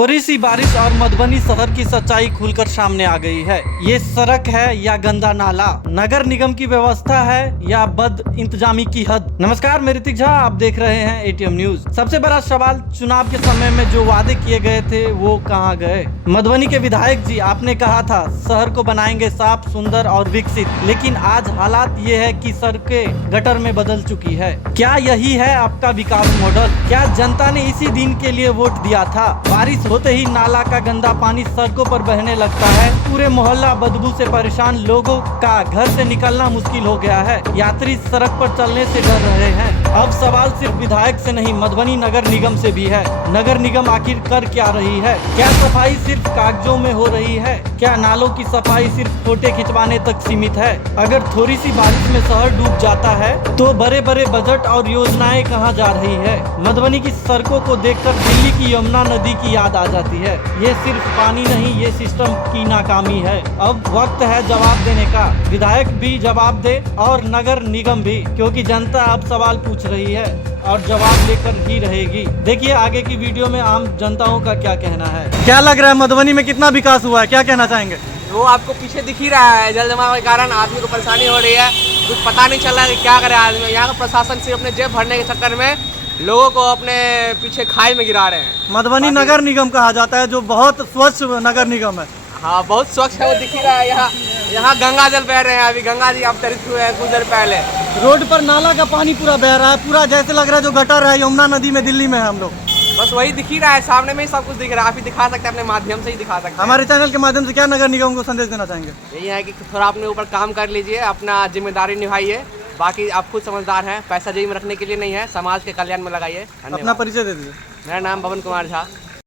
थोड़ी सी बारिश और मधुबनी शहर की सच्चाई खुलकर सामने आ गई है। ये सड़क है या गंदा नाला, नगर निगम की व्यवस्था है या बद इंतजामी की हद। नमस्कार, मैं ऋतिक झा, आप देख रहे हैं एटीएम न्यूज। सबसे बड़ा सवाल, चुनाव के समय में जो वादे किए गए थे वो कहां गए। मधुबनी के विधायक जी, आपने कहा था शहर को बनाएंगे साफ, सुंदर और विकसित, लेकिन आज हालात ये है कि सड़कें गटर में बदल चुकी है। क्या यही है आपका विकास मॉडल? क्या जनता ने इसी दिन के लिए वोट दिया था? बारिश होते ही नाला का गंदा पानी सड़कों पर बहने लगता है। पूरे मोहल्ला बदबू से परेशान, लोगों का घर से निकलना मुश्किल हो गया है। यात्री सड़क पर चलने से डर रहे हैं। अब सवाल सिर्फ विधायक से नहीं, मधुबनी नगर निगम से भी है। नगर निगम आखिर कर क्या रही है? क्या सफाई सिर्फ कागजों में हो रही है? क्या नालों की सफाई सिर्फ फोटो खिंचवाने तक सीमित है? अगर थोड़ी सी बारिश में शहर डूब जाता है तो बड़े बड़े बजट और योजनाएं कहां जा रही है? मधुबनी की सड़कों को देखकर दिल्ली की यमुना नदी की याद आ जाती है। ये सिर्फ पानी नहीं, ये सिस्टम की नाकामी है। अब वक्त है जवाब देने का। विधायक भी जवाब दे और नगर निगम भी, क्योंकि जनता अब सवाल पूछ रही है और जवाब लेकर ही रहेगी। देखिए आगे की वीडियो में आम जनताओं का क्या कहना है। क्या लग रहा है मधुबनी में कितना विकास हुआ है, क्या कहना चाहेंगे? वो आपको पीछे दिख ही रहा है, जल जमाव के कारण आदमी को परेशानी हो रही है। कुछ पता नहीं चल रहा है कि क्या करे आदमी। यहाँ का प्रशासन सिर्फ अपने जेब भरने के चक्कर में लोगों को अपने पीछे खाई में गिरा रहे हैं। मधुबनी नगर निगम कहा जाता है, जो बहुत स्वच्छ नगर निगम है। हाँ, बहुत स्वच्छ है, वो दिख ही रहा है। यहाँ गंगा जल बह रहे हैं। अभी गंगा जी अवतरित हुए हैं कुछ देर पहले। रोड पर नाला का पानी पूरा बह रहा है, पूरा जैसे लग रहा है जो गटर है यमुना नदी में, दिल्ली में है हम लोग। बस वही दिख ही रहा है, सामने में ही सब कुछ दिख रहा है। आप ही दिखा सकते हैं, अपने माध्यम से ही दिखा सकते हैं। हमारे चैनल के माध्यम से क्या नगर निगम को संदेश देना चाहेंगे? यही है कि थोड़ा अपने ऊपर काम कर लीजिए, अपना जिम्मेदारी निभाइए। बाकी आप खुद समझदार हैं, पैसा जेब में रखने के लिए नहीं है, समाज के कल्याण में लगाइए। अपना परिचय दे दीजिए। मेरा नाम भवन कुमार झा।